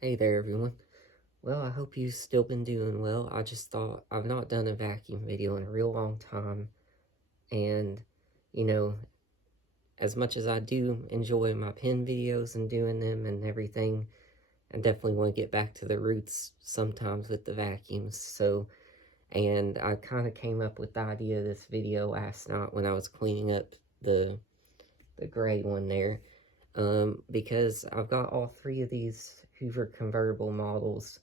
Hey there, everyone. Well, I hope you've still been doing well. I just thought I've not done a vacuum video in a real long time, and you know, as much as I do enjoy my pen videos and doing them and everything, I definitely want to get back to the roots sometimes with the vacuums. And I kind of came up with the idea of this video last night when I was cleaning up the gray one there, because I've got all three of these Hoover convertible models,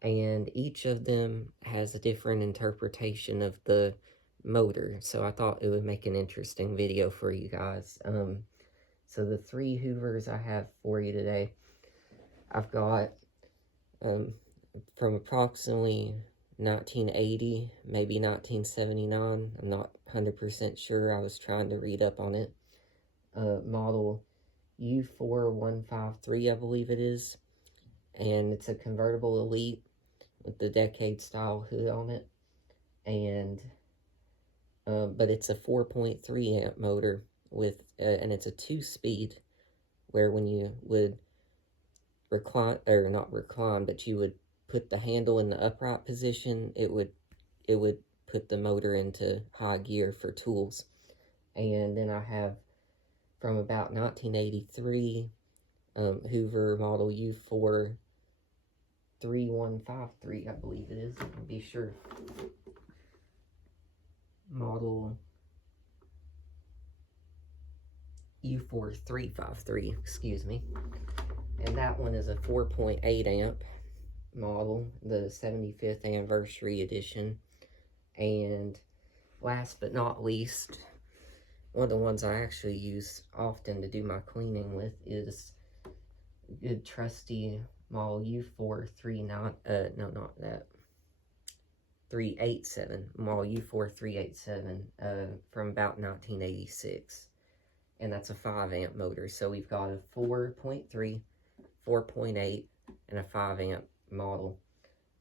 and each of them has a different interpretation of the motor, so I thought it would make an interesting video for you guys. So the three Hoovers I have for you today, I've got from approximately 1980, maybe 1979, I'm not 100% sure, I was trying to read up on it, model U4153, I believe it is, and it's a convertible elite with the decade style hood on it, and but it's a 4.3 amp motor with and it's a 2-speed, where when you would recline, or not recline, but you would put the handle in the upright position, it would put the motor into high gear for tools. And then I have from about 1983 Hoover model U4353, I believe it is. Let me be sure. Model U4353, excuse me. And that one is a 4.8 amp model, the 75th Anniversary Edition. And last but not least, one of the ones I actually use often to do my cleaning with is good trusty model U4387, model U4387, from about 1986. And that's a 5 amp motor. So we've got a 4.3, 4.8, and a 5 amp model.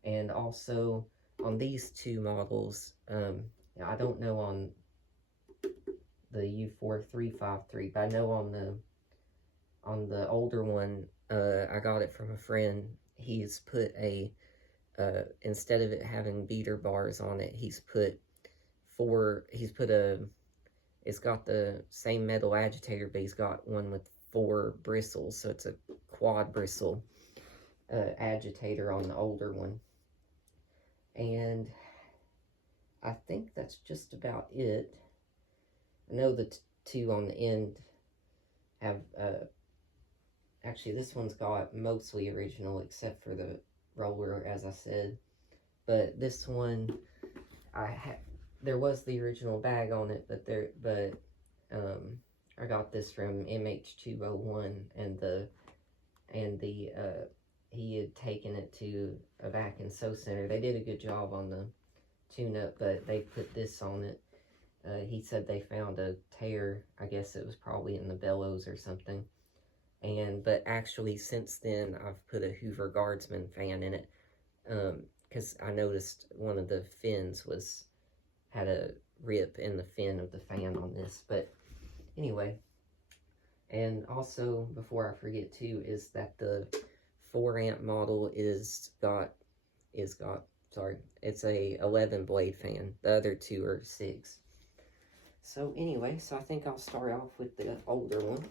And also on these two models, I don't know on the U4353, but I know on the older one, I got it from a friend. He's put a instead of it having beater bars on it, it's got the same metal agitator, but he's got one with 4 bristles, so it's a quad bristle agitator on the older one. And I think that's just about it. I know the two on the end have, actually this one's got mostly original except for the roller, as I said. But this one, there was the original bag on it, but I got this from MH201, and he had taken it to a vac and sew center. They did a good job on the tune-up, but they put this on it. He said they found a tear. I guess it was probably in the bellows or something. But actually since then I've put a Hoover Guardsman fan in it, because I noticed one of the fins had a rip in the fin of the fan on this. But anyway, and also before I forget too, is that the 4 amp model it's a 11 blade fan. The other two are 6. So anyway, so I think I'll start off with the older one.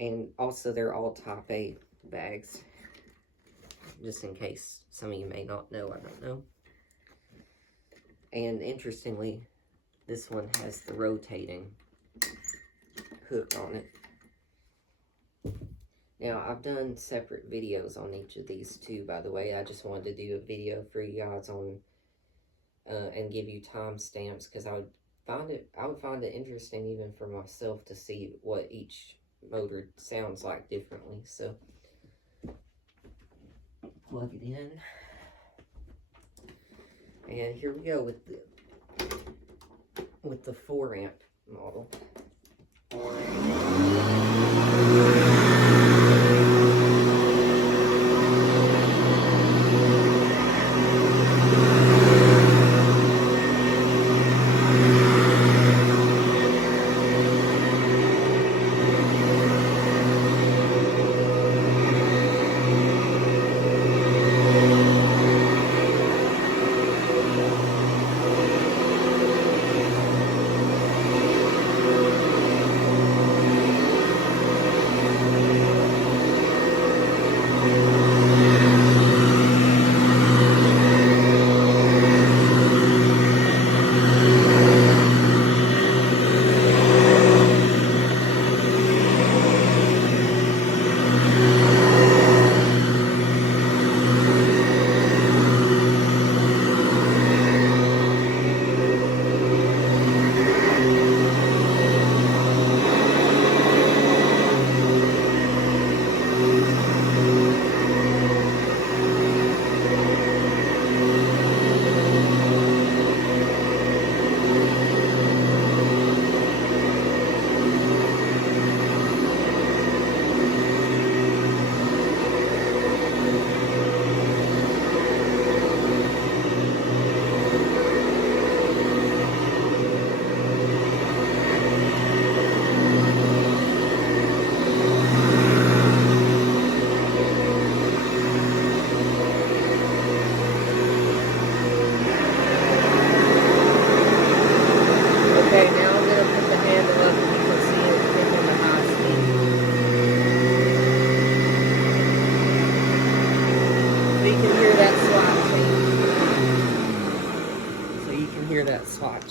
And also they're all type A bags, just in case some of you may not know, I don't know. And interestingly, this one has the rotating hook on it. Now, I've done separate videos on each of these too, by the way. I just wanted to do a video for you guys on, and give you timestamps, because I would find it interesting even for myself to see what each motor sounds like differently. So, plug it in. And here we go with the 4 amp model.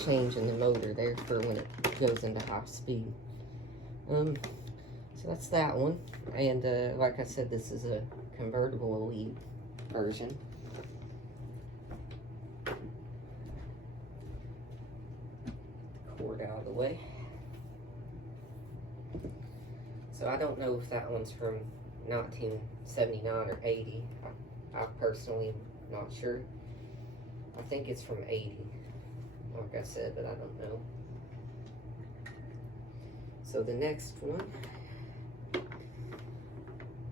changing the motor there for when it goes into high speed. So that's that one. And like I said, this is a convertible elite version. Cord out of the way. So I don't know if that one's from 1979 or 80. I personally am not sure. I think it's from 80, like I said, but I don't know. So the next one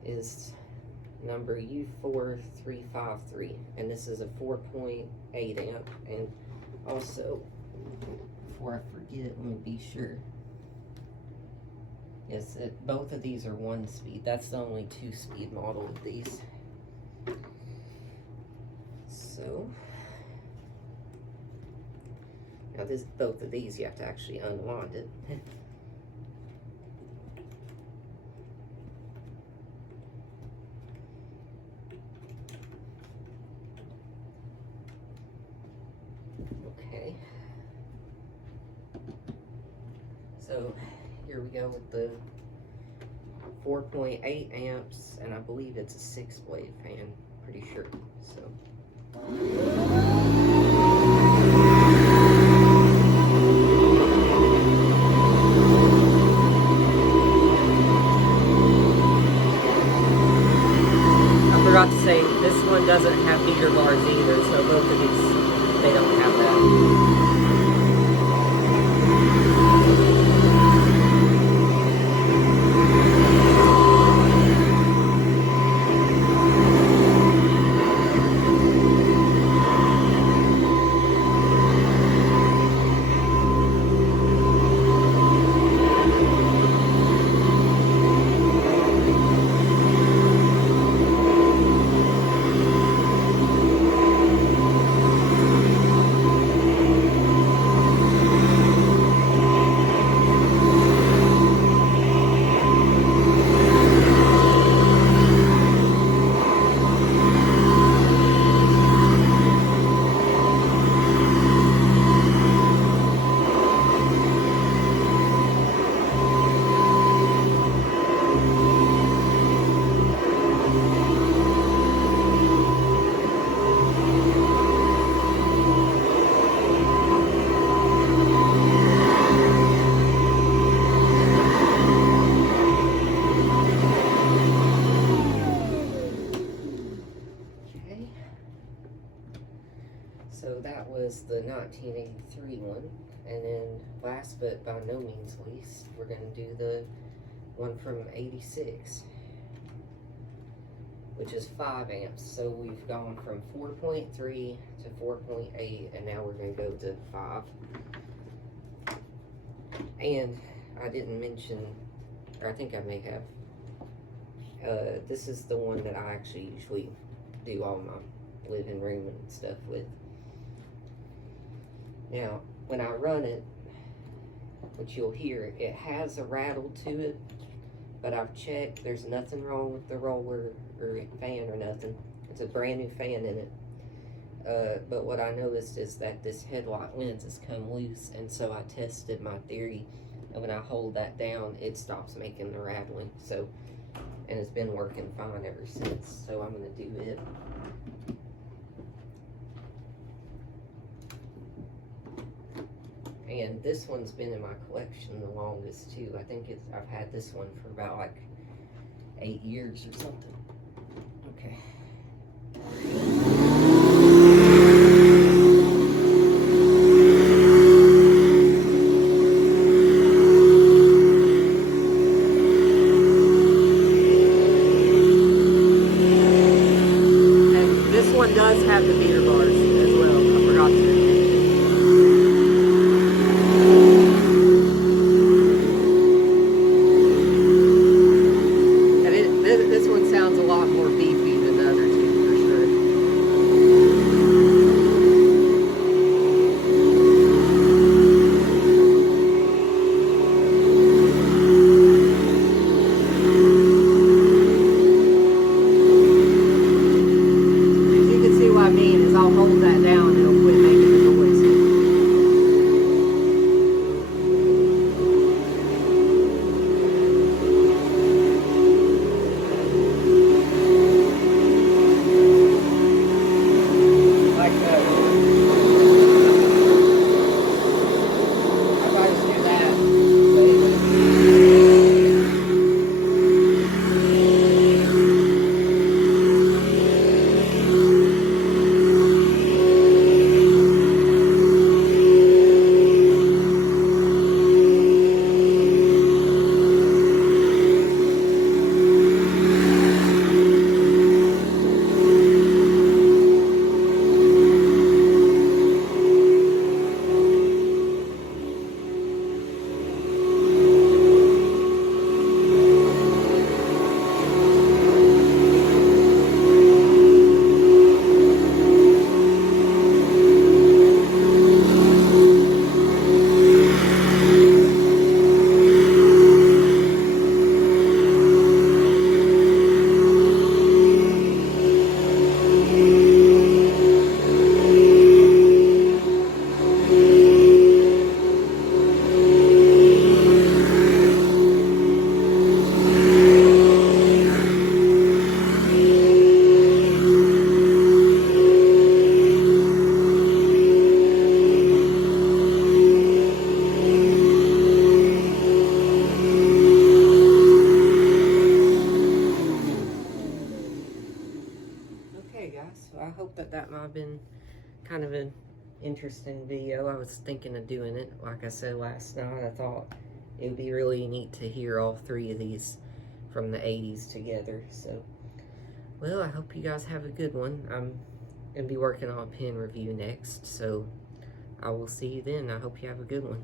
is number U4353, and this is a 4.8 amp. And also, before I forget, let me be sure. Yes, both of these are 1-speed. That's the only 2-speed model of these. So now both of these you have to actually unwind it. Okay. So here we go with the 4.8 amps, and I believe it's a 6-blade fan, pretty sure. So I forgot to say, this one doesn't have beater bars either, so both of these, they don't have that. So that was the 1983 one, and then last but by no means least, we're going to do the one from 86, which is 5 amps. So we've gone from 4.3 to 4.8, and now we're going to go to 5. And I didn't mention, or I think I may have, this is the one that I actually usually do all my living room and stuff with. Now, when I run it, which you'll hear, it has a rattle to it, but I've checked, there's nothing wrong with the roller or fan or nothing. It's a brand new fan in it. But what I noticed is that this headlight lens has come loose, and so I tested my theory, and when I hold that down, it stops making the rattling. So, and it's been working fine ever since, so I'm going to do it. And this one's been in my collection the longest too. I think I've had this one for about like 8 years or something. Okay. And this one does have the beater bars as well. I forgot to mention. This one sounds a lot more beefy than the other two, for sure. You can see what I mean is I'll hold kind of an interesting video. I was thinking of doing it, like I said last night. I thought it would be really neat to hear all three of these from the 80s together. So, well, I hope you guys have a good one. I'm going to be working on a pen review next, so I will see you then. I hope you have a good one.